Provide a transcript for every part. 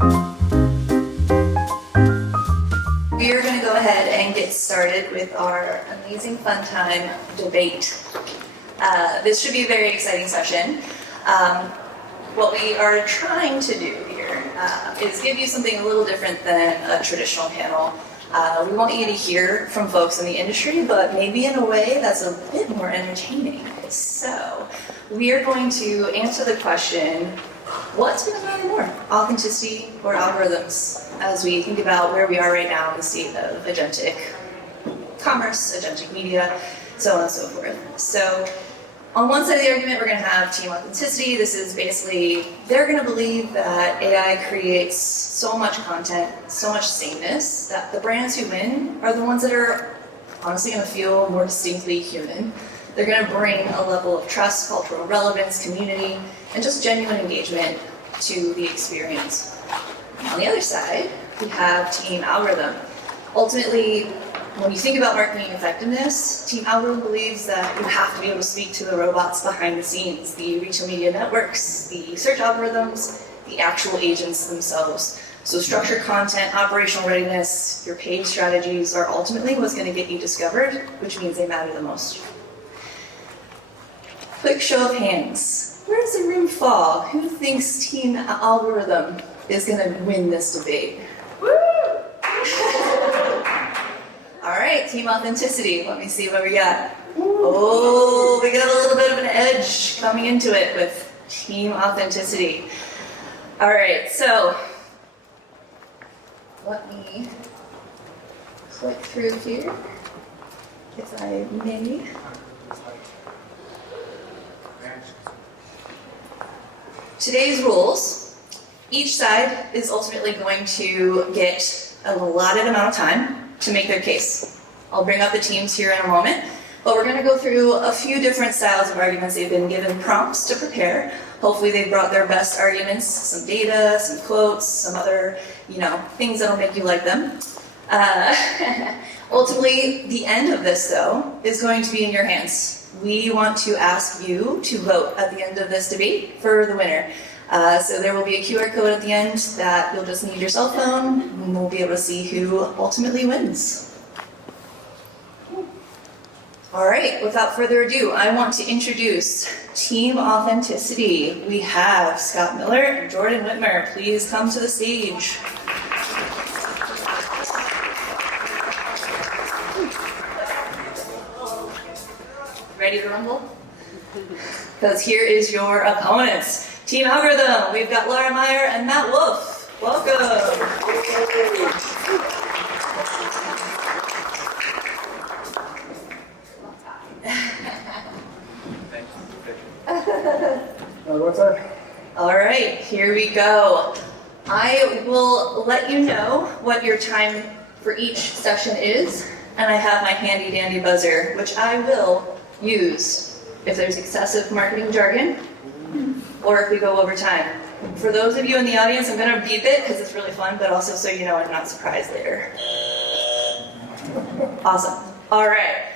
We are going to go ahead and get started with our amazing fun time debate. This should be a very exciting session. What we are trying to do here is give you something a little different than a traditional panel. We want you to hear from folks in the industry, but maybe in a way that's a bit more entertaining. So we are going to answer the question, what's going to matter more, authenticity or algorithms, as we think about where we are right now in the state of agentic commerce, agentic media, so on and so forth. So on one side of the argument, we're going to have team authenticity. This is basically, they're going to believe that AI creates so much content, so much sameness, that the brands who win are the ones that are honestly going to feel more distinctly human. They're going to bring a level of trust, cultural relevance, community, and just genuine engagement to the experience. On the other side, we have team algorithm. Ultimately, when you think about marketing effectiveness, team algorithm believes that you have to be able to speak to the robots behind the scenes, the retail media networks, the search algorithms, the actual agents themselves. So structured content, operational readiness, your paid strategies are ultimately what's going to get you discovered, which means they matter the most. Quick show of hands. Where does the room fall? Who thinks team algorithm is going to win this debate? Woo! All right, team authenticity. Let me see what we got. Oh, we got a little bit of an edge coming into it with team authenticity. All right, so let me click through here, if I may. Today's rules, each side is ultimately going to get a allotted amount of time to make their case. I'll bring up the teams here in a moment, but we're going to go through a few different styles of arguments. They've been given prompts to prepare. Hopefully they've brought their best arguments, some data, some quotes, some other, things that'll make you like them. Ultimately, the end of this, though, is going to be in your hands. We want to ask you to vote at the end of this debate for the winner. So there will be a QR code at the end that you'll just need your cell phone, and we'll be able to see who ultimately wins. All right, without further ado, I want to introduce Team Authenticity. We have Scott Miller and Jordan Whitmer. Please come to the stage. Ready to rumble? Because here is your opponents. Team Algorithm, we've got Laura Meyer and Matt Wolf. Welcome. What's up? All right, here we go. I will let you know what your time for each session is, and I have my handy dandy buzzer, which I will use if there's excessive marketing jargon or if we go over time. For those of you in the audience, I'm going to beep it because it's really fun, but also so you know I'm not surprised later. Awesome. All right.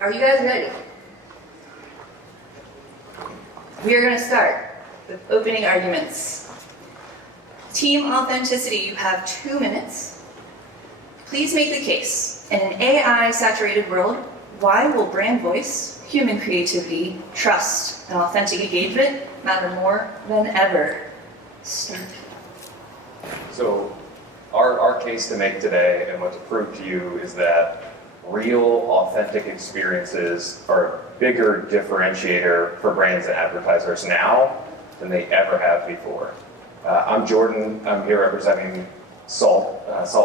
Are you guys ready? We are going to start with opening arguments. Team Authenticity, you have 2 minutes. Please make the case. In an AI-saturated world, why will brand voice, human creativity, trust, and authentic engagement matter more than ever? Start. So our case to make today and what to prove to you is that real, authentic experiences are a bigger differentiator for brands and advertisers now than they ever have before. I'm Jordan. I'm here representing Salt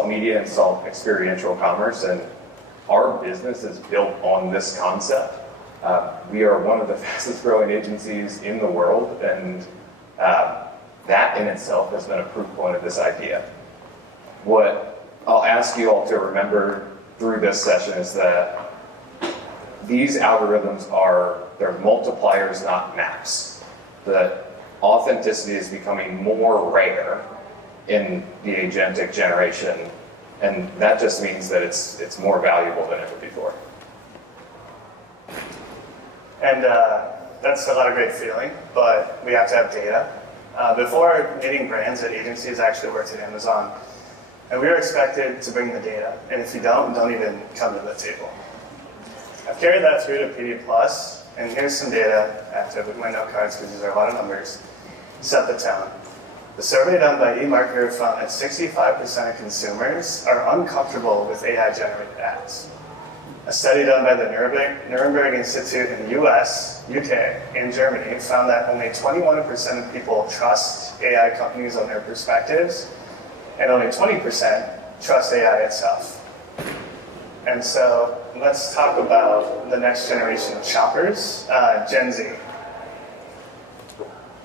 Media and Salt Experiential Commerce, and our business is built on this concept. We are one of the fastest growing agencies in the world, and that in itself has been a proof point of this idea. What I'll ask you all to remember through this session is that these algorithms they're multipliers, not maps. The authenticity is becoming more rare in the agentic generation, and that just means that it's more valuable than ever before. And that's not a great feeling, but we have to have data. Before meeting brands at agencies, I actually worked at Amazon. And we were expected to bring the data. And if you don't even come to the table. I've carried that through to PD Plus, and here's some data. I have to look at my note cards because these are a lot of numbers. Set the tone. The survey done by eMarketer found that 65% of consumers are uncomfortable with AI-generated ads. A study done by the Nuremberg Institute in the US, UK, and Germany found that only 21% of people trust AI companies on their perspectives, and only 20% trust AI itself. And so let's talk about the next generation of shoppers, Gen Z.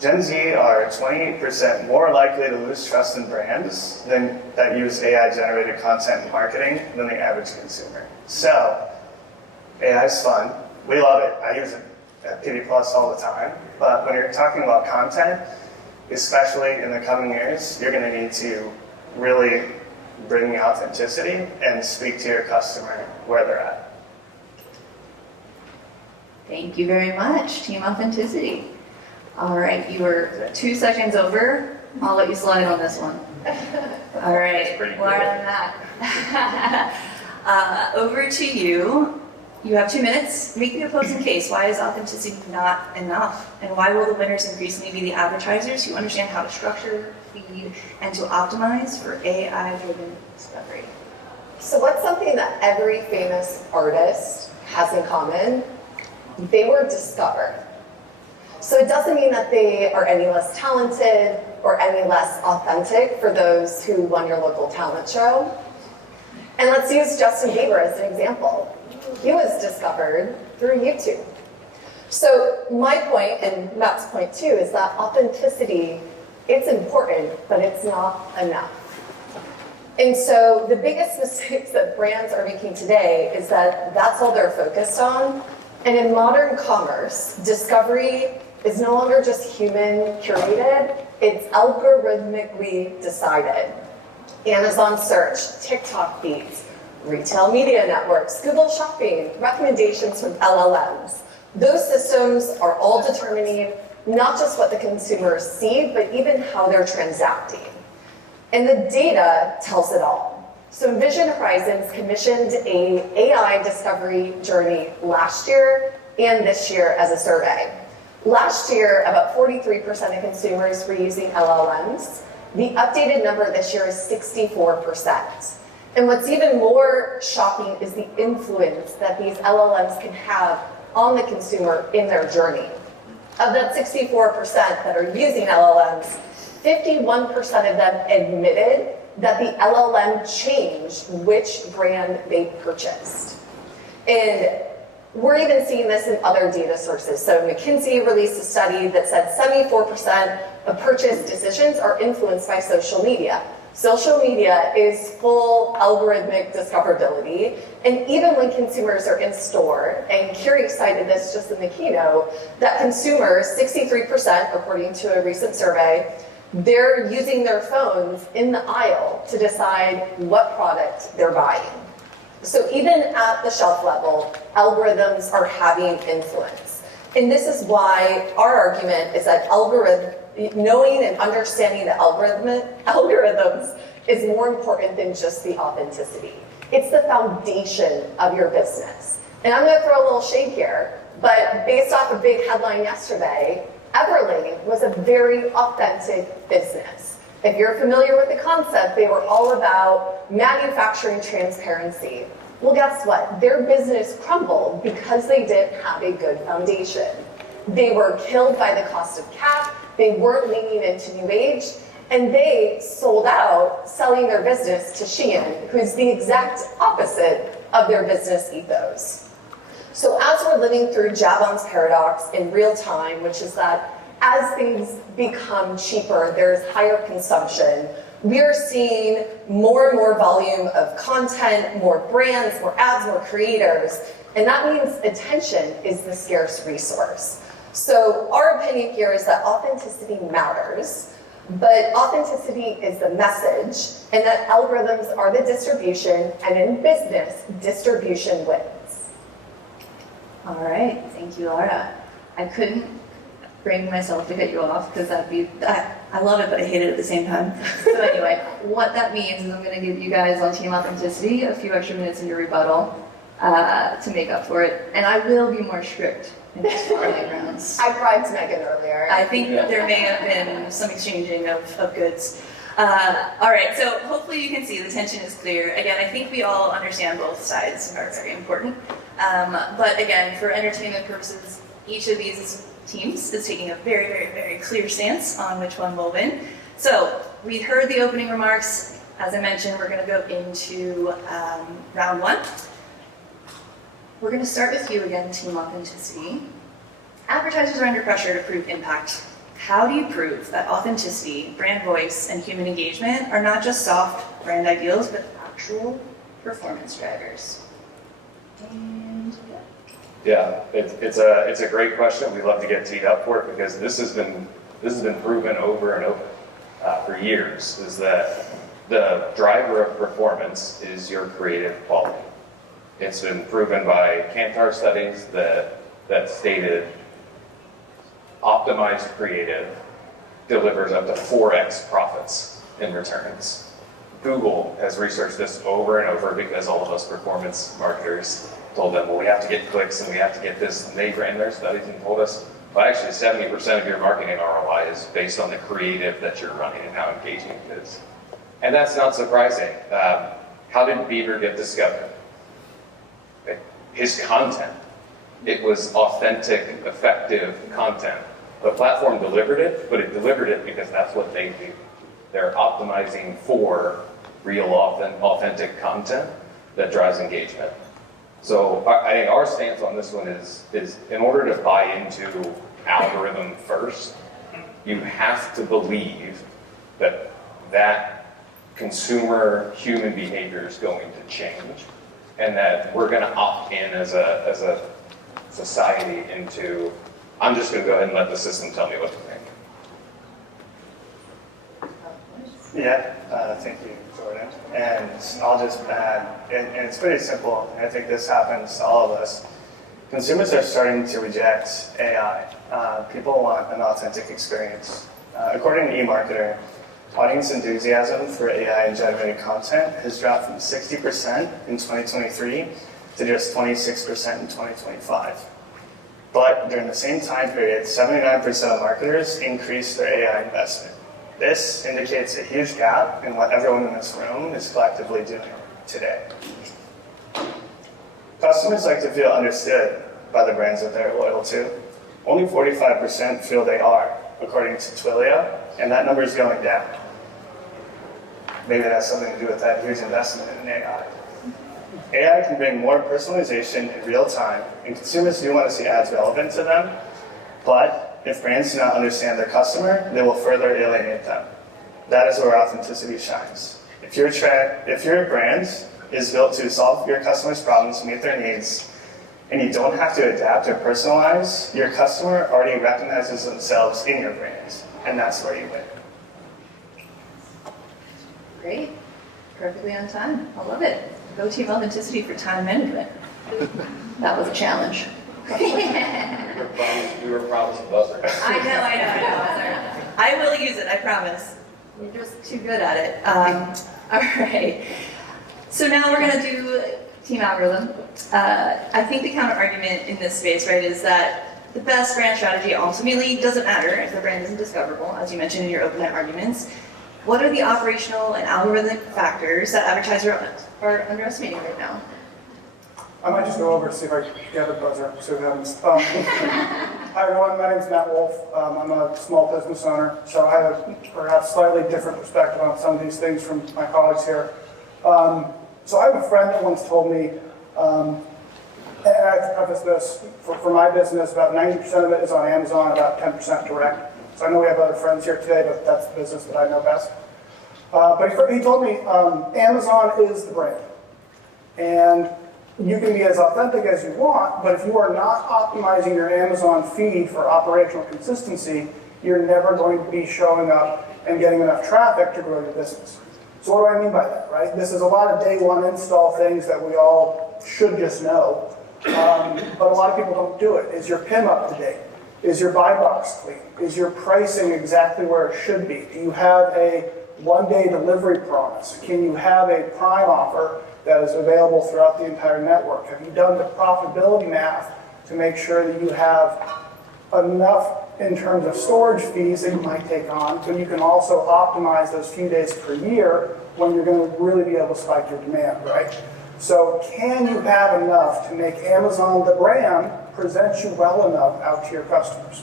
Gen Z are 28% more likely to lose trust in brands that use AI-generated content and marketing than the average consumer. So, AI is fun. We love it. I use it at PD Plus all the time. But when you're talking about content, especially in the coming years, you're going to need to really bring the authenticity and speak to your customer where they're at. Thank you very much, Team Authenticity. All right, you were 2 seconds over. I'll let you slide on this one. All right, more than that. Over to you. You have 2 minutes. Make the opposing case. Why is authenticity not enough? And why will the winners increasingly be the advertisers who understand how to structure, feed, and to optimize for AI-driven discovery? So what's something that every famous artist has in common? They were discovered. So it doesn't mean that they are any less talented or any less authentic for those who won your local talent show. And let's use Justin Bieber as an example. He was discovered through YouTube. So my point, and Matt's point too, is that authenticity, it's important, but it's not enough. And so the biggest mistakes that brands are making today is that that's all they're focused on. And in modern commerce, discovery is no longer just human curated, it's algorithmically decided. Amazon search, TikTok feeds, retail media networks, Google Shopping, recommendations from LLMs. Those systems are all determining not just what the consumers see, but even how they're transacting. And the data tells it all. So Envision Horizons commissioned an AI discovery journey last year and this year as a survey. Last year, about 43% of consumers were using LLMs. The updated number this year is 64%. And what's even more shocking is the influence that these LLMs can have on the consumer in their journey. Of that 64% that are using LLMs, 51% of them admitted that the LLM changed which brand they purchased. And we're even seeing this in other data sources. So McKinsey released a study that said 74% of purchase decisions are influenced by social media. Social media is full algorithmic discoverability, and even when consumers are in store, and Curie cited this just in the keynote, that consumers, 63%, according to a recent survey, they're using their phones in the aisle to decide what product they're buying. So even at the shelf level, algorithms are having influence. And this is why our argument is that knowing and understanding the algorithms is more important than just the authenticity. It's the foundation of your business. And I'm going to throw a little shade here, but based off a big headline yesterday, Everlane was a very authentic business. If you're familiar with the concept, they were all about manufacturing transparency. Well, guess what? Their business crumbled because they didn't have a good foundation. They were killed by the cost of cap, they weren't leaning into new age, and they sold out selling their business to Shein, who's the exact opposite of their business ethos. So as we're living through Jabon's paradox in real time, which is that as things become cheaper, there's higher consumption, we are seeing more and more volume of content, more brands, more ads, more creators, and that means attention is the scarce resource. So our opinion here is that authenticity matters, but authenticity is the message, and that algorithms are the distribution, and in business, distribution wins. All right, thank you, Laura. I couldn't bring myself to cut you off because I love it, but I hate it at the same time. So anyway, what that means is I'm going to give you guys on Team Authenticity a few extra minutes in your rebuttal to make up for it. And I will be more strict in these following rounds. I bribed Megan earlier. I think there may have been some exchanging of goods. All right, so hopefully you can see the tension is clear. Again, I think we all understand both sides are very important. But again, for entertainment purposes, each of these teams is taking a very, very, very clear stance on which one will win. So we heard the opening remarks. As I mentioned, we're going to go into round one. We're going to start with you again, Team Authenticity. Advertisers are under pressure to prove impact. How do you prove that authenticity, brand voice, and human engagement are not just soft brand ideals, but actual performance drivers? And Yeah, it's a great question. We love to get teed up for it because this has been proven over and over for years. Is that the driver of performance is your creative quality. It's been proven by Kantar studies that stated optimized creative delivers up to 4x profits in returns. Google has researched this over and over because all of us performance marketers told them, well, we have to get clicks and we have to get this. And they ran their studies and told us, well, actually 70% of your marketing ROI is based on the creative that you're running and how engaging it is. And that's not surprising. How did Bieber get discovered? His content. It was authentic, effective content. The platform delivered it, but it delivered it because that's what they do. They're optimizing for real, authentic content that drives engagement. So I think our stance on this one is in order to buy into algorithm first, you have to believe that consumer human behavior is going to change and that we're going to opt in as a society into, I'm just going to go ahead and let the system tell me what to think. Yeah, thank you, Jordan. And I'll just add, and it's pretty simple, and I think this happens to all of us. Consumers are starting to reject AI. People want an authentic experience. According to eMarketer, audience enthusiasm for AI and generated content has dropped from 60% in 2023 to just 26% in 2025. But during the same time period, 79% of marketers increased their AI investment. This indicates a huge gap in what everyone in this room is collectively doing today. Customers like to feel understood by the brands that they're loyal to. Only 45% feel they are, according to Twilio, and that number is going down. Maybe that has something to do with that huge investment in AI. AI can bring more personalization in real time, and consumers do want to see ads relevant to them, but if brands do not understand their customer, they will further alienate them. That is where authenticity shines. If your brand is built to solve your customers' problems, meet their needs, and you don't have to adapt or personalize, your customer already recognizes themselves in your brand, and that's where you win. great, perfectly on time. I love it. Go Team Authenticity for time management. That was a challenge. We were promised a buzzer. I know. I will use it, I promise. You're just too good at it. All right. So now we're going to do team algorithm. I think the counter argument in this space, right, is that the best brand strategy ultimately doesn't matter if the brand isn't discoverable, as you mentioned in your open arguments. What are the operational and algorithmic factors that advertisers are underestimating right now? I might just go over to see if I can get a buzzer. So hi everyone, my name is Matt Wolf. I'm a small business owner, so I have a perhaps slightly different perspective on some of these things from my colleagues here. So I have a friend that once told me, and I have to preface this, for my business, about 90% of it is on Amazon, about 10% direct. So I know we have other friends here today, but that's the business that I know best. But he told me Amazon is the brand. And you can be as authentic as you want, but if you are not optimizing your Amazon feed for operational consistency, you're never going to be showing up and getting enough traffic to grow your business. So what do I mean by that, right? This is a lot of day one install things that we all should just know, but a lot of people don't do it. Is your PIM up to date? Is your buy box clean? Is your pricing exactly where it should be? Do you have a one-day delivery promise? Can you have a prime offer that is available throughout the entire network? Have you done the profitability math to make sure that you have enough in terms of storage fees that you might take on, but you can also optimize those few days per year when you're going to really be able to spike your demand, right? So can you have enough to make Amazon, the brand, present you well enough out to your customers?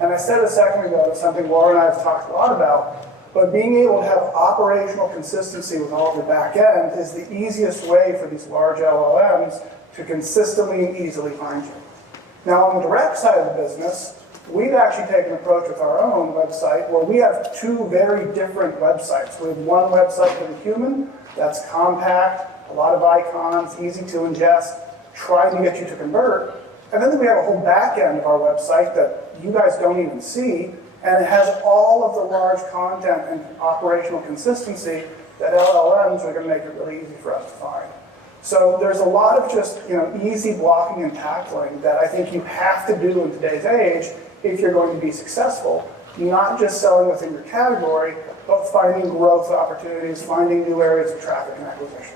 And I said a second ago, it's something Laura and I have talked a lot about, but being able to have operational consistency with all of your back end is the easiest way for these large LLMs to consistently and easily find you. Now, on the direct side of the business, we've actually taken an approach with our own website where we have two very different websites. We have one website for the human that's compact, a lot of icons, easy to ingest, trying to get you to convert. And then we have a whole back end of our website that you guys don't even see, and it has all of the large content and operational consistency that LLMs are going to make it really easy for us to find. So there's a lot of just easy blocking and tackling that I think you have to do in today's age if you're going to be successful, not just selling within your category, but finding growth opportunities, finding new areas of traffic and acquisition.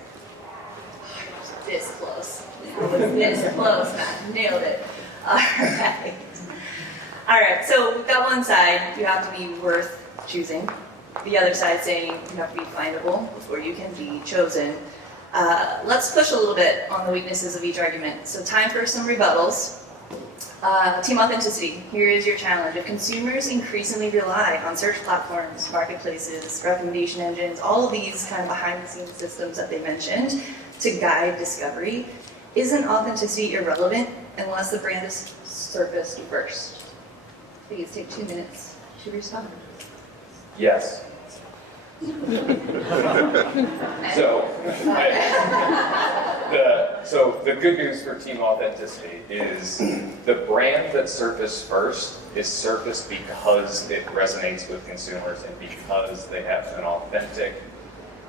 This close. This close, Matt. Nailed it. All right. All right, so we've got one side, you have to be worth choosing. The other side saying you have to be findable before you can be chosen. Let's push a little bit on the weaknesses of each argument. So time for some rebuttals. Team authenticity, here is your challenge. If consumers increasingly rely on search platforms, marketplaces, recommendation engines, all of these kind of behind-the-scenes systems that they mentioned to guide discovery, isn't authenticity irrelevant unless the brand is surfaced first? Please take 2 minutes to respond. Yes. So the good news for team authenticity is the brand that surfaced first is surfaced because it resonates with consumers and because they have an authentic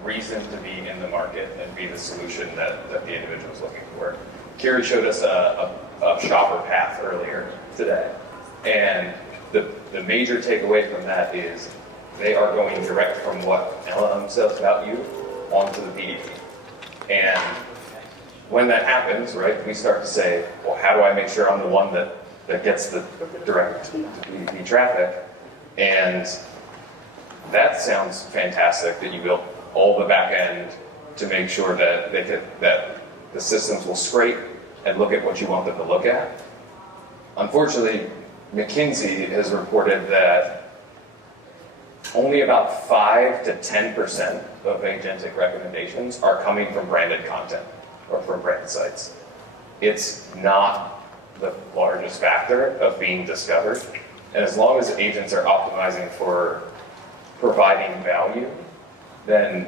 reason to be in the market and be the solution that the individual is looking for. Kiri showed us a shopper path earlier today, and the major takeaway from that is they are going direct from what LLM says about you onto the PDP. And when that happens, right, we start to say, well, how do I make sure I'm the one that gets the direct PDP traffic? And that sounds fantastic that you built all the back end to make sure that that the systems will scrape and look at what you want them to look at. Unfortunately, McKinsey has reported that only about 5 to 10% of agentic recommendations are coming from branded content or from brand sites. It's not the largest factor of being discovered. And as long as agents are optimizing for providing value, then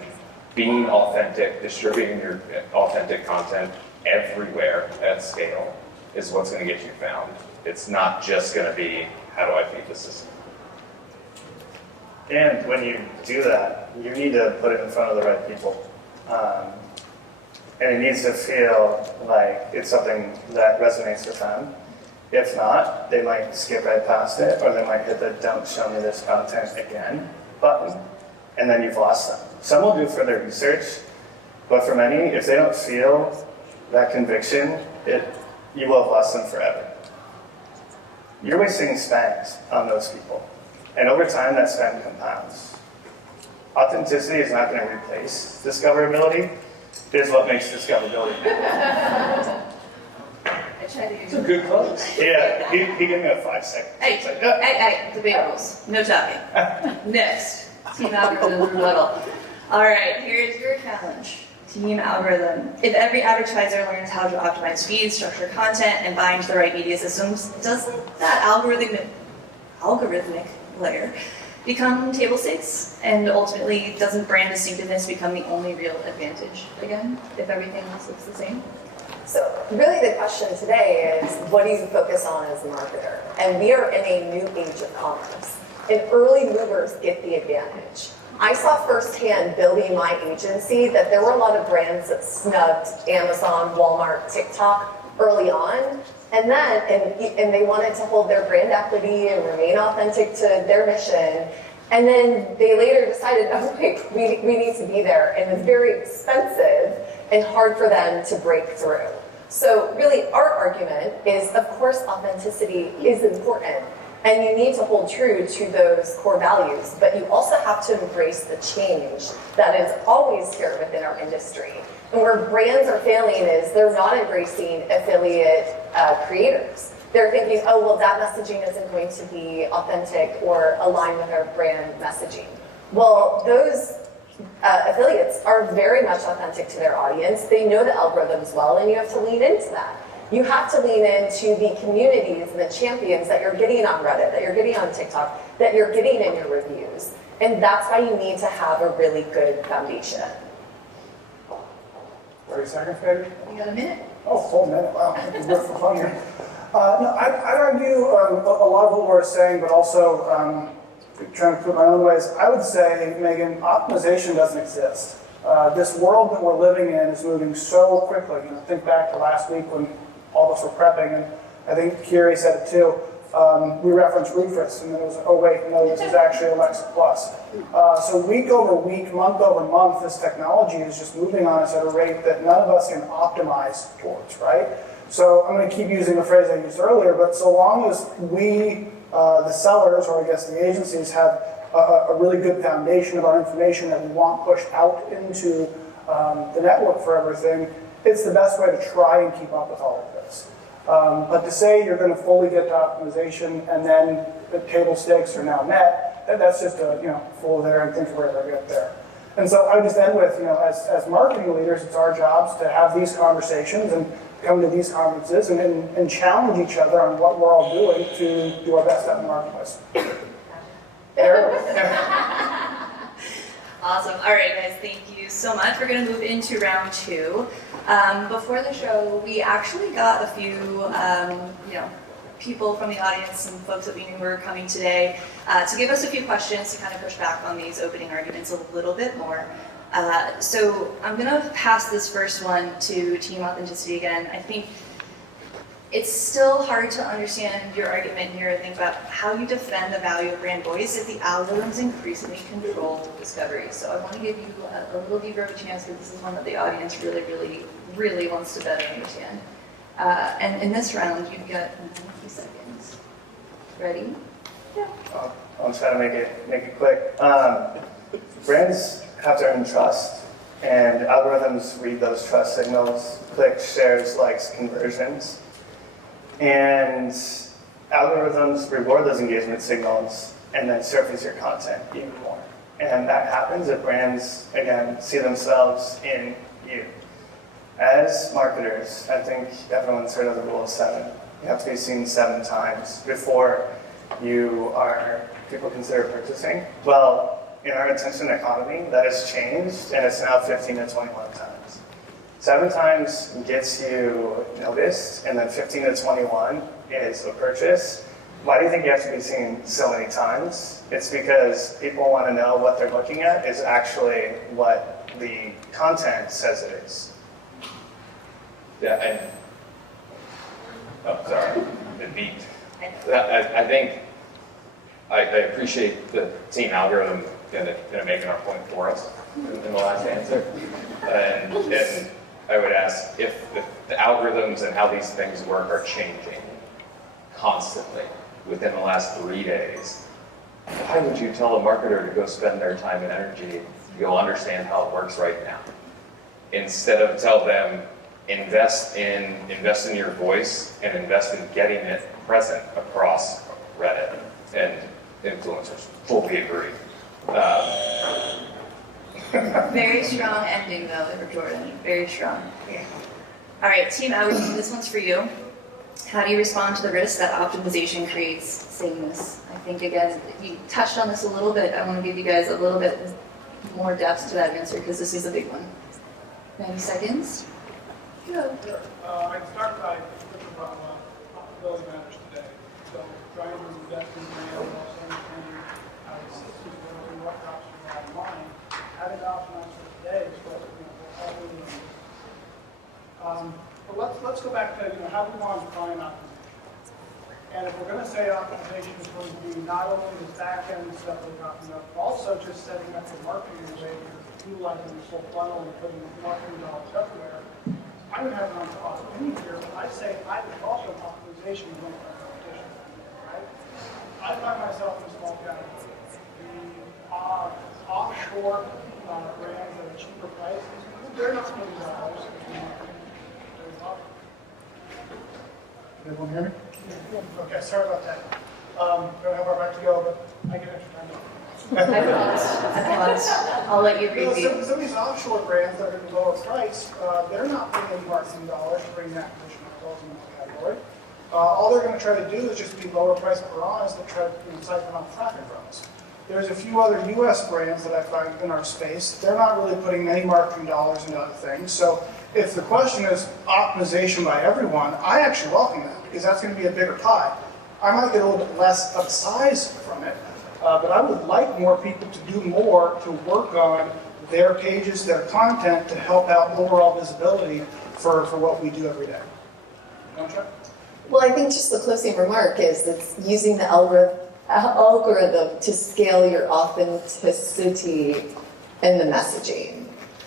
being authentic, distributing your authentic content everywhere at scale is what's going to get you found. It's not just going to be, how do I feed the system? And when you do that, you need to put it in front of the right people. And it needs to feel like it's something that resonates with them. If not, they might skip right past it, or they might hit the "don't show me this content again" button, and then you've lost them. Some will do further research, but for many, if they don't feel that conviction, you will have lost them forever. You're wasting spend on those people. And over time, that spend compounds. Authenticity is not going to replace discoverability. It is what makes discoverability better. I tried to It's a good close. Yeah, he gave me a 5 seconds. Hey, It's like, hey, debate rules. No talking. Next, team algorithm rebuttal. All right, here's your challenge. Team algorithm. If every advertiser learns how to optimize feeds, structure content, and bind to the right media systems, doesn't that algorithmic layer become table stakes? And ultimately, doesn't brand distinctiveness become the only real advantage again, if everything else looks the same? So really the question today is, what do you focus on as a marketer? And we are in a new age of commerce, and early movers get the advantage. I saw firsthand building my agency that there were a lot of brands that snubbed Amazon, Walmart, TikTok early on, and they wanted to hold their brand equity and remain authentic to their mission. And then they later decided, oh wait, we need to be there, and it's very expensive and hard for them to break through. So really, our argument is, of course, authenticity is important, and you need to hold true to those core values, but you also have to embrace the change that is always here within our industry. And where brands are failing is they're not embracing affiliate creators. They're thinking, oh, well, that messaging isn't going to be authentic or aligned with our brand messaging. Well, those affiliates are very much authentic to their audience. They know the algorithms well, and you have to lean into that. You have to lean into the communities and the champions that you're getting on Reddit, that you're getting on TikTok, that you're getting in your reviews. And that's why you need to have a really good foundation. 30 seconds, maybe? You got a minute? Oh, full minute. Wow, we're for fun here. No, I'd argue a lot of what we're saying, but also trying to put my own ways. I would say, Megan, optimization doesn't exist. This world that we're living in is moving so quickly. Think back to last week when all of us were prepping, and I think Kiri said it too. We referenced Rufus, and then it was, oh wait, no, this is actually Alexa Plus. So week over week, month over month, this technology is just moving on us at a rate that none of us can optimize towards, right? So I'm going to keep using the phrase I used earlier, but so long as we, the sellers, or I guess the agencies, have a really good foundation of our information that we want pushed out into the network for everything, it's the best way to try and keep up with all of this. But to say you're going to fully get to optimization and then the table stakes are now met, that's just a fool there and think we're going to get there. And so I would just end with, as marketing leaders, it's our jobs to have these conversations and come to these conferences and challenge each other on what we're all doing to do our best out in the marketplace. Awesome. All right, guys, thank you so much. We're going to move into round two. Before the show, we actually got a few, people from the audience and folks that we knew were coming today to give us a few questions to kind of push back on these opening arguments a little bit more. So I'm going to pass this first one to Team Authenticity again. I think it's still hard to understand your argument here and think about how you defend the value of brand voice if the algorithms increasingly control discovery. So I want to give you a little deeper of a chance because this is one that the audience really, really, really wants to better understand. And in this round, you've got 90 seconds. Ready? Yeah. I'll try to make it quick. Brands have to earn trust, and algorithms read those trust signals, clicks, shares, likes, conversions. And algorithms reward those engagement signals and then surface your content even more. And that happens if brands, again, see themselves in you. As marketers, I think everyone's heard of the rule of 7. You have to be seen 7 times before people consider purchasing. Well, in our attention economy, that has changed, and it's now 15 to 21 times. 7 times gets you noticed, and then 15 to 21 is a purchase. Why do you think you have to be seen so many times? It's because people want to know what they're looking at is actually what the content says it is. Yeah, and sorry, it beat. I think I appreciate the team algorithm making our point for us in the last answer, and I would ask if the algorithms and how these things work are changing constantly within the last 3 days. Why would you tell a marketer to go spend their time and energy to go understand how it works right now, instead of tell them invest in your voice and invest in getting it present across Reddit and influencers? Fully agree. Very strong ending, though, Jordan. Very strong. All right, Team Outreach, this one's for you. How do you respond to the risk that optimization creates sameness? I think, again, you touched on this a little bit. I want to give you guys a little bit more depth to that answer because this is a big one. 90 seconds. Go. Sure. I can start by thinking about profitability matters today. So trying to invest in brand while understanding how the systems work and what drops you have in mind. Having options for today is what we're all really. But let's let's go back to, how we want to define optimization. And if we're going to say optimization is going to be not only the back-end stuff we're talking about, but also just setting up the marketing in a way you're utilizing the full funnel and putting marketing dollars everywhere, I would have an unpopular opinion here, but I'd say I would also optimization is one of our competition, right? I find myself in a small category. The offshore brands at a cheaper price, they're not spending dollars. Did everyone hear me? Okay, sorry about that. Don't have our back to go, but I get extra time. I paused. I'll let you repeat. Some of these offshore brands that are at a lower price, they're not bringing marketing dollars to bring that acquisition dollars in the category. All they're going to try to do is just be lower price piranhas that try to siphon off traffic from us. There's a few other U.S. brands that I find in our space. They're not really putting any marketing dollars into other things. So if the question is optimization by everyone, I actually welcome that because that's going to be a bigger pie. I might get a little bit less of size from it, but I would like more people to do more to work on their pages, their content to help out overall visibility for what we do every day. Well, I think just the closing remark is it's using the algorithm to scale your authenticity in the messaging.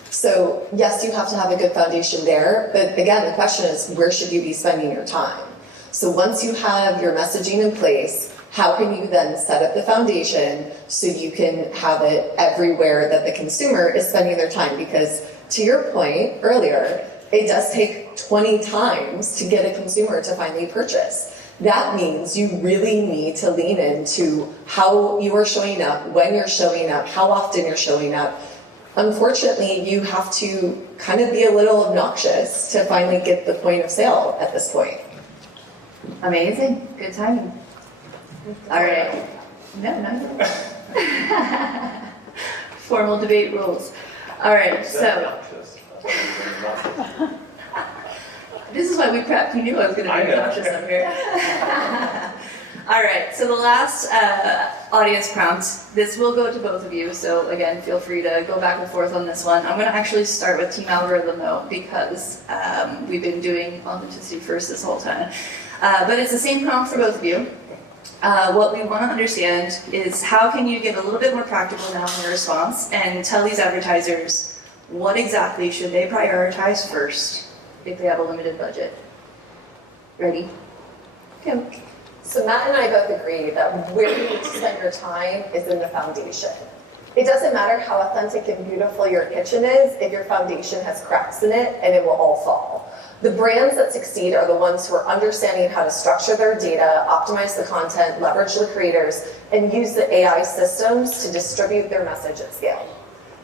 So yes, you have to have a good foundation there, but again, the question is, where should you be spending your time? So once you have your messaging in place, how can you then set up the foundation so you can have it everywhere that the consumer is spending their time? Because to your point earlier, it does take 20 times to get a consumer to finally purchase. That means you really need to lean into how you are showing up, when you're showing up, how often you're showing up. Unfortunately, you have to kind of be a little obnoxious to finally get the point of sale at this point. Amazing. Good timing. All right. No. Formal debate rules. All right, so this is why we prepped. You knew I was going to be obnoxious up here. All right, so the last audience prompt, this will go to both of you, so again, feel free to go back and forth on this one. I'm going to actually start with Team Algorithm though, because we've been doing authenticity first this whole time. But it's the same prompt for both of you. What we want to understand is how can you get a little bit more practical now in your response and tell these advertisers what exactly should they prioritize first if they have a limited budget. Ready? Kim. So Matt and I both agree that where you need to spend your time is in the foundation. It doesn't matter how authentic and beautiful your kitchen is if your foundation has cracks in it, and it will all fall. The brands that succeed are the ones who are understanding how to structure their data, optimize the content, leverage the creators, and use the AI systems to distribute their message at scale.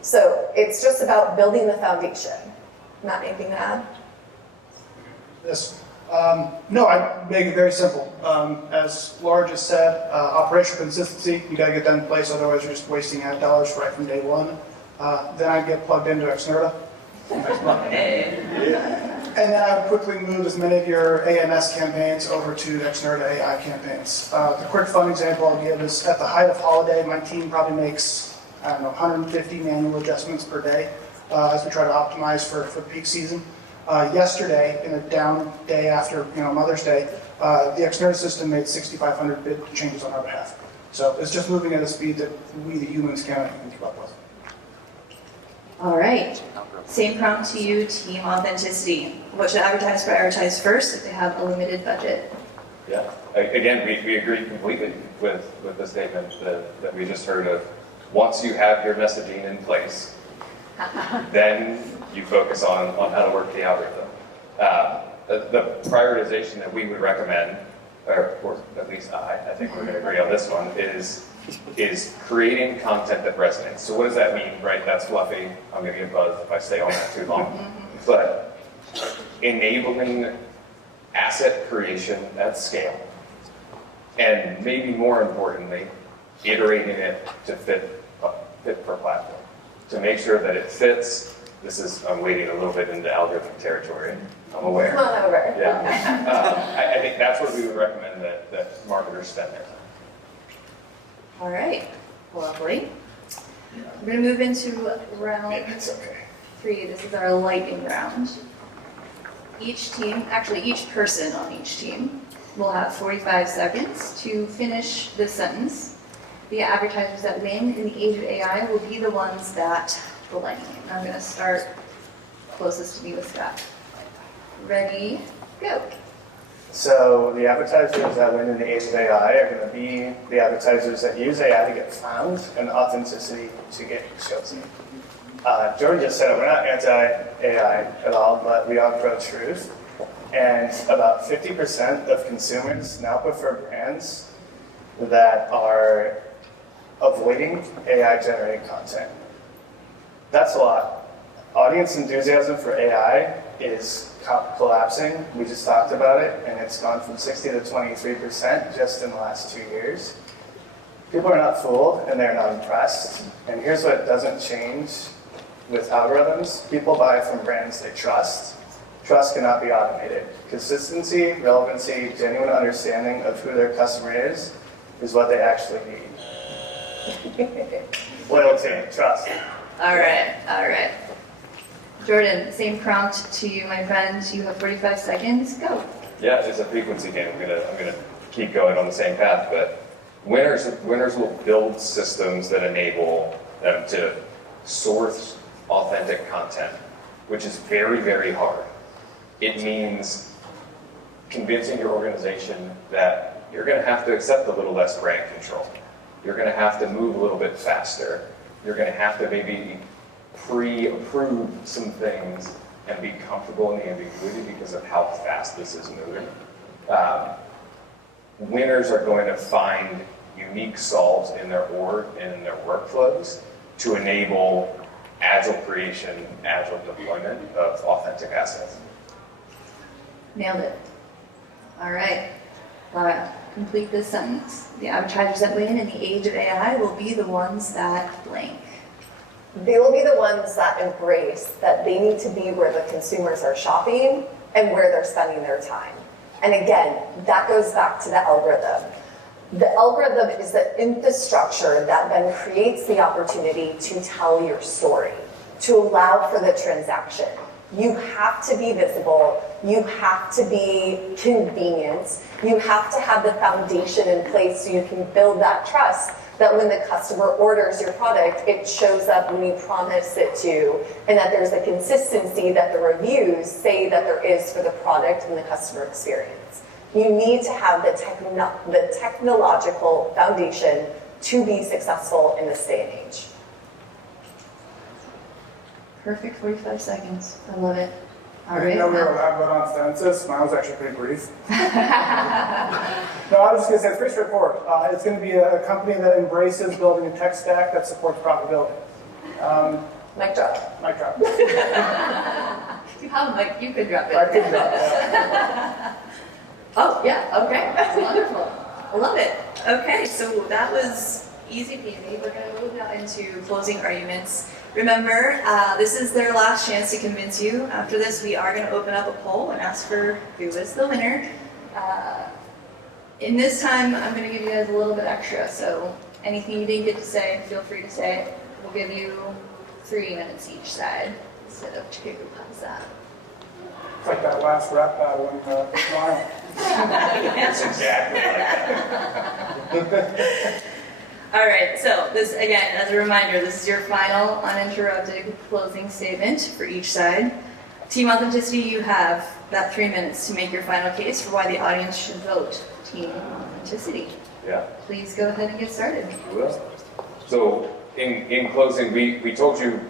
So it's just about building the foundation. Matt, anything to add? Yes. No, I make it very simple. As Laura just said, operational consistency, you got to get that in place, otherwise you're just wasting ad dollars right from day one. Then I'd get plugged into Xnurta. And then I would quickly move as many of your AMS campaigns over to the Xnurta AI campaigns. The quick fun example I'll give is at the height of holiday, my team probably makes, 150 manual adjustments per day as we try to optimize for peak season. Yesterday, in a down day after Mother's Day, the Xnurta system made 6,500 bid changes on our behalf. So it's just moving at a speed that we, the humans, cannot even keep up with. All right. Same prompt to you, Team Authenticity. What should advertisers prioritize first if they have a limited budget? Yeah. Again, we agree completely with the statement that we just heard of. Once you have your messaging in place, then you focus on how to work the algorithm. The prioritization that we would recommend, or at least I think we're going to agree on this one, is creating content that resonates. So what does that mean, right? That's fluffy. I'm going to get buzzed if I stay on that too long. But enabling asset creation at scale, and maybe more importantly, iterating it to fit per platform, to make sure that it fits. I'm wading a little bit into algorithmic territory. I'm aware. Come on over. Yeah. I think that's what we would recommend that marketers spend their time. All right. Lovely. We're going to move into round 3. This is our lightning round. each team, actually each person on each team, will have 45 seconds to finish this sentence. The advertisers that win in the age of AI will be the ones that blank. I'm going to start closest to me with Scott. Ready, go. So the advertisers that win in the age of AI are going to be the advertisers that use AI to get found and authenticity to get chosen. Jordan just said it, we're not anti-AI at all, but we are pro-truth. And about 50% of consumers now prefer brands that are avoiding AI-generated content. That's a lot. Audience enthusiasm for AI is collapsing. We just talked about it, and it's gone from 60 to 23% just in the last 2 years. People are not fooled, and they're not impressed. And here's what doesn't change with algorithms. People buy from brands they trust. Trust cannot be automated. Consistency, relevancy, genuine understanding of who their customer is what they actually need. Loyalty, trust. All right. Jordan, same prompt to you, my friend. You have 45 seconds. Go. Yeah, it's a frequency game. I'm gonna keep going on the same path, but winners will build systems that enable them to source authentic content, which is very, very hard. It means convincing your organization that you're going to have to accept a little less brand control. You're going to have to move a little bit faster. You're going to have to maybe pre-approve some things and be comfortable in the ambiguity because of how fast this is moving. Winners are going to find unique solves in their org and in their workflows to enable agile creation, agile deployment of authentic assets. Nailed it. All right. Complete this sentence. The advertisers that win in the age of AI will be the ones that blank. They will be the ones that embrace that they need to be where the consumers are shopping and where they're spending their time. And again, that goes back to the algorithm. The algorithm is the infrastructure that then creates the opportunity to tell your story, to allow for the transaction. You have to be visible. You have to be convenient. You have to have the foundation in place so you can build that trust that when the customer orders your product, it shows up when you promise it to, and that there's a consistency that the reviews say that there is for the product and the customer experience. You need to have the technological foundation to be successful in this day and age. Perfect 45 seconds. I love it. All I right. didn't know we were allowed to vote on census. Mine was actually pretty brief. No, I was just going to say it's pretty straightforward. It's going to be a company that embraces building a tech stack that supports profitability. Mic drop. Mic drop. You have a mic. You could drop it. I could drop that. Oh, yeah. Okay. That's wonderful. I love it. Okay. So that was easy peasy. We're going to move now into closing arguments. Remember, this is their last chance to convince you. After this, we are going to open up a poll and ask for who is the winner. In this time, I'm going to give you guys a little bit extra. So anything you didn't get to say, feel free to say it. We'll give you 3 minutes each side instead of 2. How's that? It's like that last rap battle in Smile. It's exactly like that. All right, so this, again, as a reminder, this is your final uninterrupted closing statement for each side. Team Authenticity, you have that 3 minutes to make your final case for why the audience should vote Team Authenticity. Yeah. Please go ahead and get started. We will. So in closing, we told you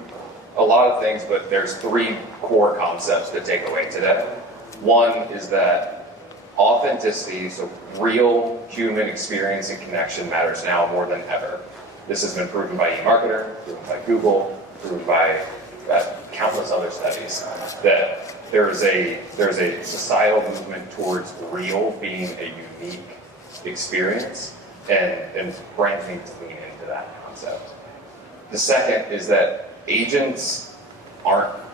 a lot of things, but there's 3 core concepts to take away today. One is that authenticity, so real human experience and connection, matters now more than ever. This has been proven by eMarketer, proven by Google, proven by countless other studies, that there's a societal movement towards real being a unique experience, and brands need to lean into that concept. The second is that agents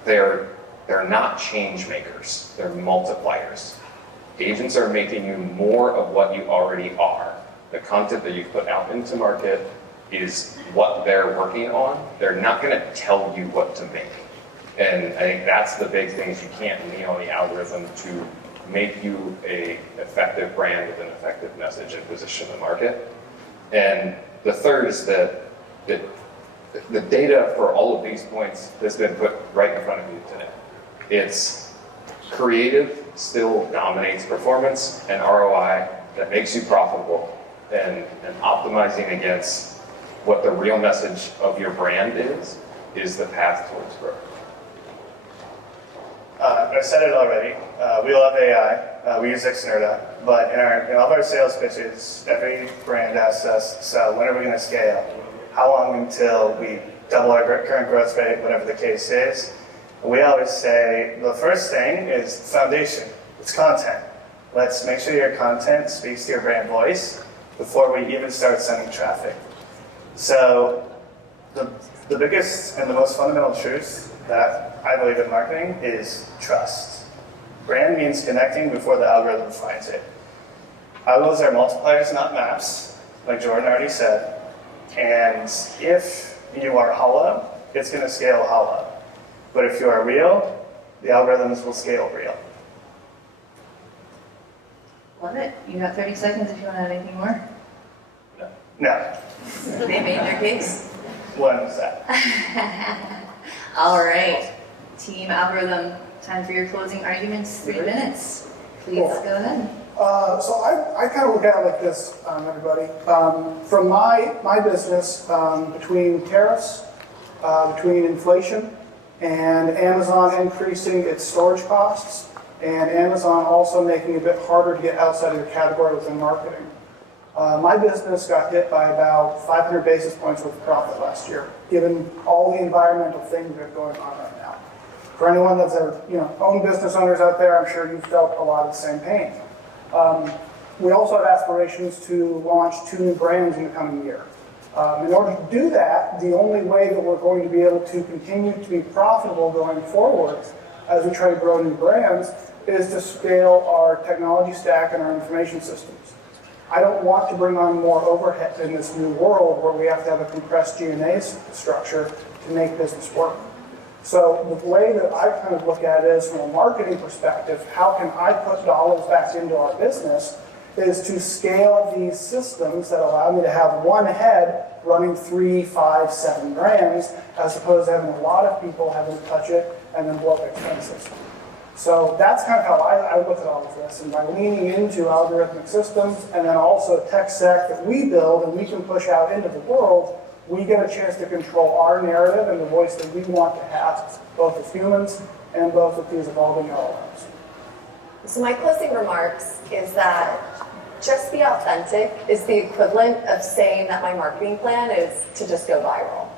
they're not change makers, they're multipliers. Agents are making you more of what you already are. The content that you put out into market is what they're working on. They're not going to tell you what to make. And I think that's the big thing, is you can't lean on the algorithm to make you a effective brand with an effective message and position in the market. And the third is that the data for all of these points has been put right in front of you today. It's creative still dominates performance, and ROI that makes you profitable, and optimizing against what the real message of your brand is the path towards growth. I said it already. We love AI. We use Xnurta, but in all of our sales pitches, every brand asks us, so when are we going to scale? How long until we double our current growth rate, whatever the case is? We always say the first thing is foundation. It's content. Let's make sure your content speaks to your brand voice before we even start sending traffic. So the biggest and the most fundamental truth that I believe in marketing is trust. Brand means connecting before the algorithm finds it. Algos are multipliers, not maps, like Jordan already said. And if you are hollow, it's going to scale hollow. But if you are real, the algorithms will scale real. Love it. You got 30 seconds if you want to add anything more. No. They made their case. One is that. All right. Team algorithm, time for your closing arguments. 3 minutes. Please go ahead. So I kind of look at it like this, everybody. From my business, between tariffs, between inflation, and Amazon increasing its storage costs, and Amazon also making it a bit harder to get outside of your category within marketing. My business got hit by about 500 basis points worth of profit last year, given all the environmental things that are going on right now. For anyone that's own business owners out there, I'm sure you've felt a lot of the same pain. We also have aspirations to launch 2 new brands in the coming year. In order to do that, the only way that we're going to be able to continue to be profitable going forward as we try to grow new brands is to scale our technology stack and our information systems. I don't want to bring on more overhead in this new world where we have to have a compressed G&A structure to make business work. So the way that I kind of look at it is, from a marketing perspective, how can I put dollars back into our business is to scale these systems that allow me to have one head running 3, 5, 7 brands, as opposed to having a lot of people having to touch it and then blow up expenses. So that's kind of how I look at all of this. And by leaning into algorithmic systems and then also a tech stack that we build and we can push out into the world, we get a chance to control our narrative and the voice that we want to have, both as humans and both with these evolving LLMs. So my closing remarks is that just be authentic is the equivalent of saying that my marketing plan is to just go viral.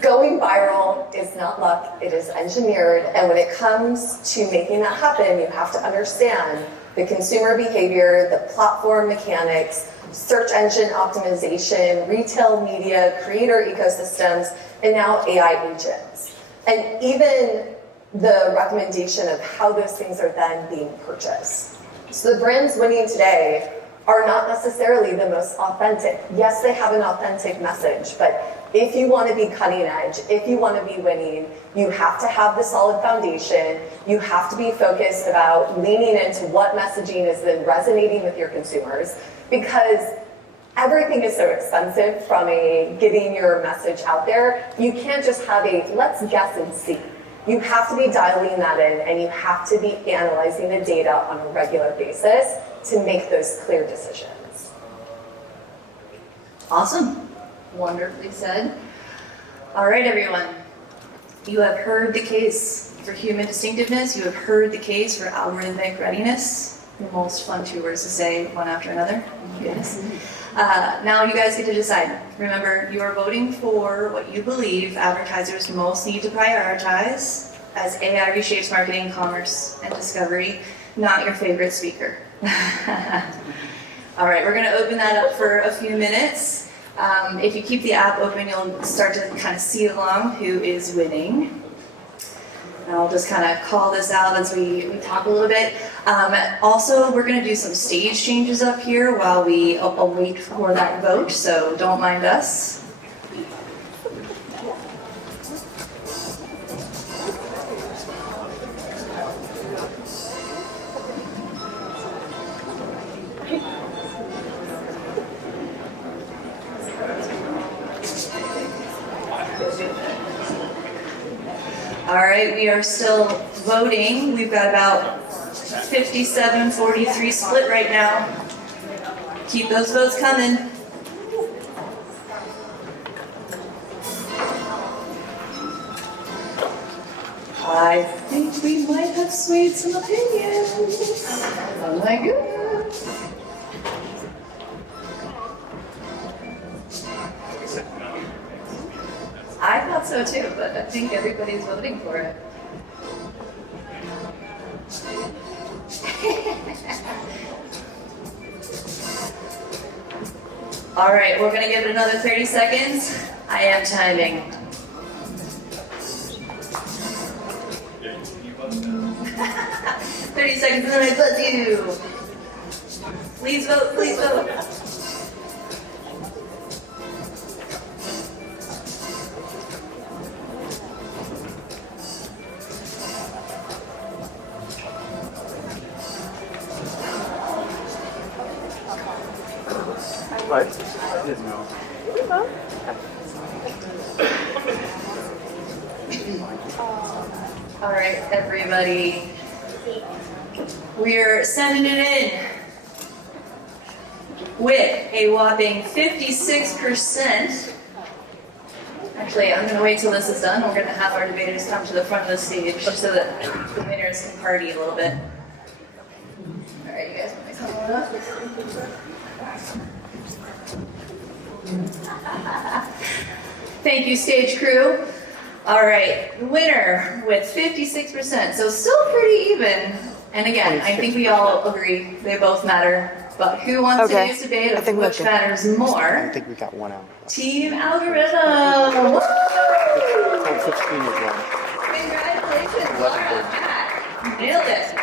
Going viral is not luck, it is engineered, and when it comes to making that happen, you have to understand the consumer behavior, the platform mechanics, search engine optimization, retail media, creator ecosystems, and now AI agents. And even the recommendation of how those things are then being purchased. So the brands winning today are not necessarily the most authentic. Yes, they have an authentic message, but if you want to be cutting edge, if you want to be winning, you have to have the solid foundation. You have to be focused about leaning into what messaging is then resonating with your consumers, because everything is so expensive from getting your message out there. You can't just have let's guess and see. You have to be dialing that in, and you have to be analyzing the data on a regular basis to make those clear decisions. Awesome. Wonderfully said. All right, everyone. You have heard the case for human distinctiveness. You have heard the case for algorithmic readiness. The most fun 2 words to say one after another. Yes. Now you guys get to decide. Remember, you are voting for what you believe advertisers most need to prioritize as AI reshapes marketing, commerce, and discovery, not your favorite speaker. All right, we're going to open that up for a few minutes. If you keep the app open, you'll start to kind of see along who is winning. And I'll just kind of call this out as we talk a little bit. Also, we're going to do some stage changes up here while we wait for that vote, so don't mind us. All right, we are still voting. We've got about 57-43 split right now. Keep those votes coming. I think we might have swayed some opinions. Oh my goodness. I thought so too, but I think everybody's voting for it. All right, we're gonna give it another 30 seconds. I am timing. 30 seconds and then I buzz you. Please vote, please vote. What? I didn't know. All right, everybody. We're sending it in with a whopping 56%. Actually, I'm going to wait till this is done. We're going to have our debaters come to the front of the stage so that the winners can party a little bit. All right, you guys want to come on up? Thank you, stage crew. All right, the winner with 56%, so still pretty even. And again, I think we all agree they both matter. But who wants to do this debate of which matters more? I think we got one out. Team Algorithm! Woo! 16 is one. Congratulations, Laura, Matt. Nailed it.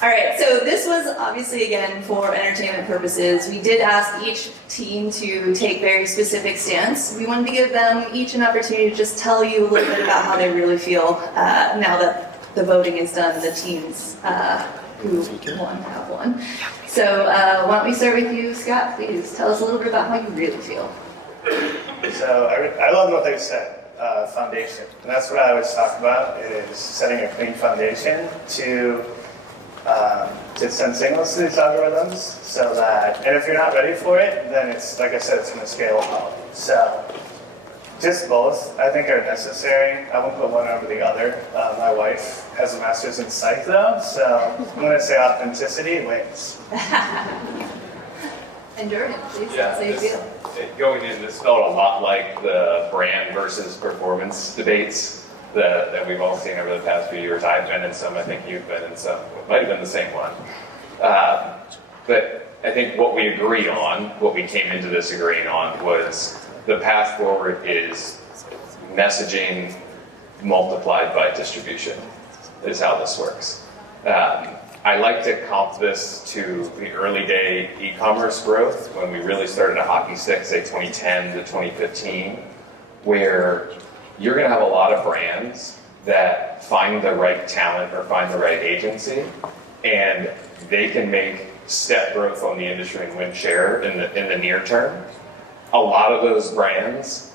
All right, so this was obviously, again, for entertainment purposes. We did ask each team to take very specific stance. We wanted to give them each an opportunity to just tell you a little bit about how they really feel now that the voting is done, the teams who won have won. So why don't we start with you, Scott, please. Tell us a little bit about how you really feel. So I love what they said, foundation. And that's what I always talk about, is setting a clean foundation to send signals to these algorithms so that, and if you're not ready for it, then it's, like I said, it's going to scale out. So just both, I think, are necessary. I won't put one over the other. My wife has a master's in psych, though, so I'm going to say authenticity wins. And Jordan, please, Yeah, how you feel. Going in, this felt a lot like the brand versus performance debates that we've all seen over the past few years. I've been in some, I think you've been in some. It might have been the same one. But I think what we agree on, what we came into this agreeing on, was the path forward is messaging multiplied by distribution, is how this works. I like to comp this to the early day e-commerce growth when we really started a hockey stick, say 2010 to 2015, where you're going to have a lot of brands that find the right talent or find the right agency, and they can make step growth on the industry and win share in the near term. A lot of those brands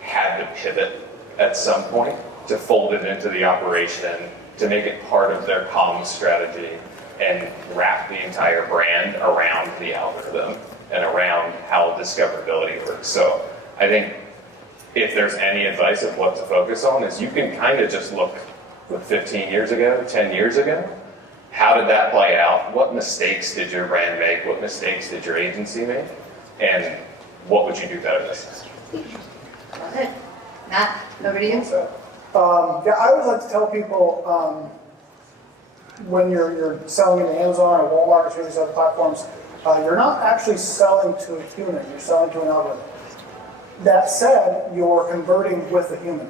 had to pivot at some point to fold it into the operation, to make it part of their comms strategy, and wrap the entire brand around the algorithm and around how discoverability works. So I think if there's any advice of what to focus on, is you can kind of just look 15 years ago, 10 years ago. How did that play out? What mistakes did your brand make? What mistakes did your agency make? And what would you do better this time? Love it. Matt, over to you. Yeah, I always like to tell people when you're selling in Amazon or Walmart or some of these other platforms, you're not actually selling to a human, you're selling to an algorithm. That said, you're converting with a human.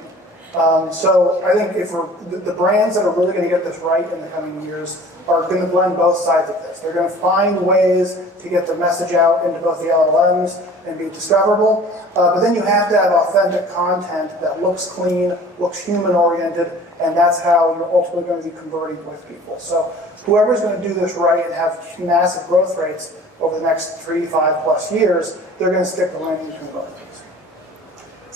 So I think if the brands that are really going to get this right in the coming years are going to blend both sides of this. They're going to find ways to get the message out into both the LLMs and be discoverable. But then you have to have authentic content that looks clean, looks human-oriented, and that's how you're ultimately going to be converting with people. So whoever's going to do this right and have massive growth rates over the next 3 to 5 plus years, they're going to stick the landing between both of these.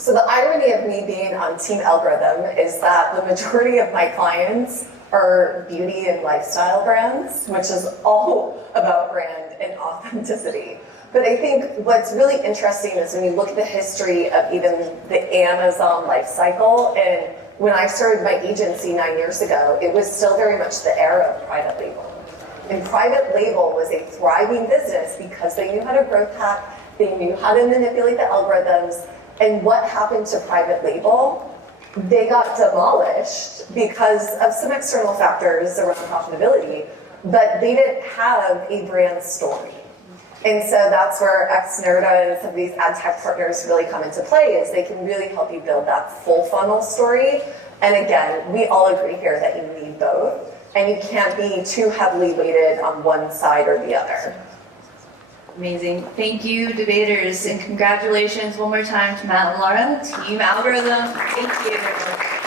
So the irony of me being on Team Algorithm is that the majority of my clients are beauty and lifestyle brands, which is all about brand and authenticity. But I think what's really interesting is when you look at the history of even the Amazon life cycle, and when I started my agency 9 years ago, it was still very much the era of private label. And private label was a thriving business because they knew how to growth hack, they knew how to manipulate the algorithms, and what happened to private label? They got demolished because of some external factors around profitability, but they didn't have a brand story. And so that's where Xnurta and some of these ad tech partners really come into play, is they can really help you build that full funnel story. And again, we all agree here that you need both, and you can't be too heavily weighted on one side or the other. Amazing. Thank you, debaters, and congratulations one more time to Matt and Laura, Team Algorithm. Thank you.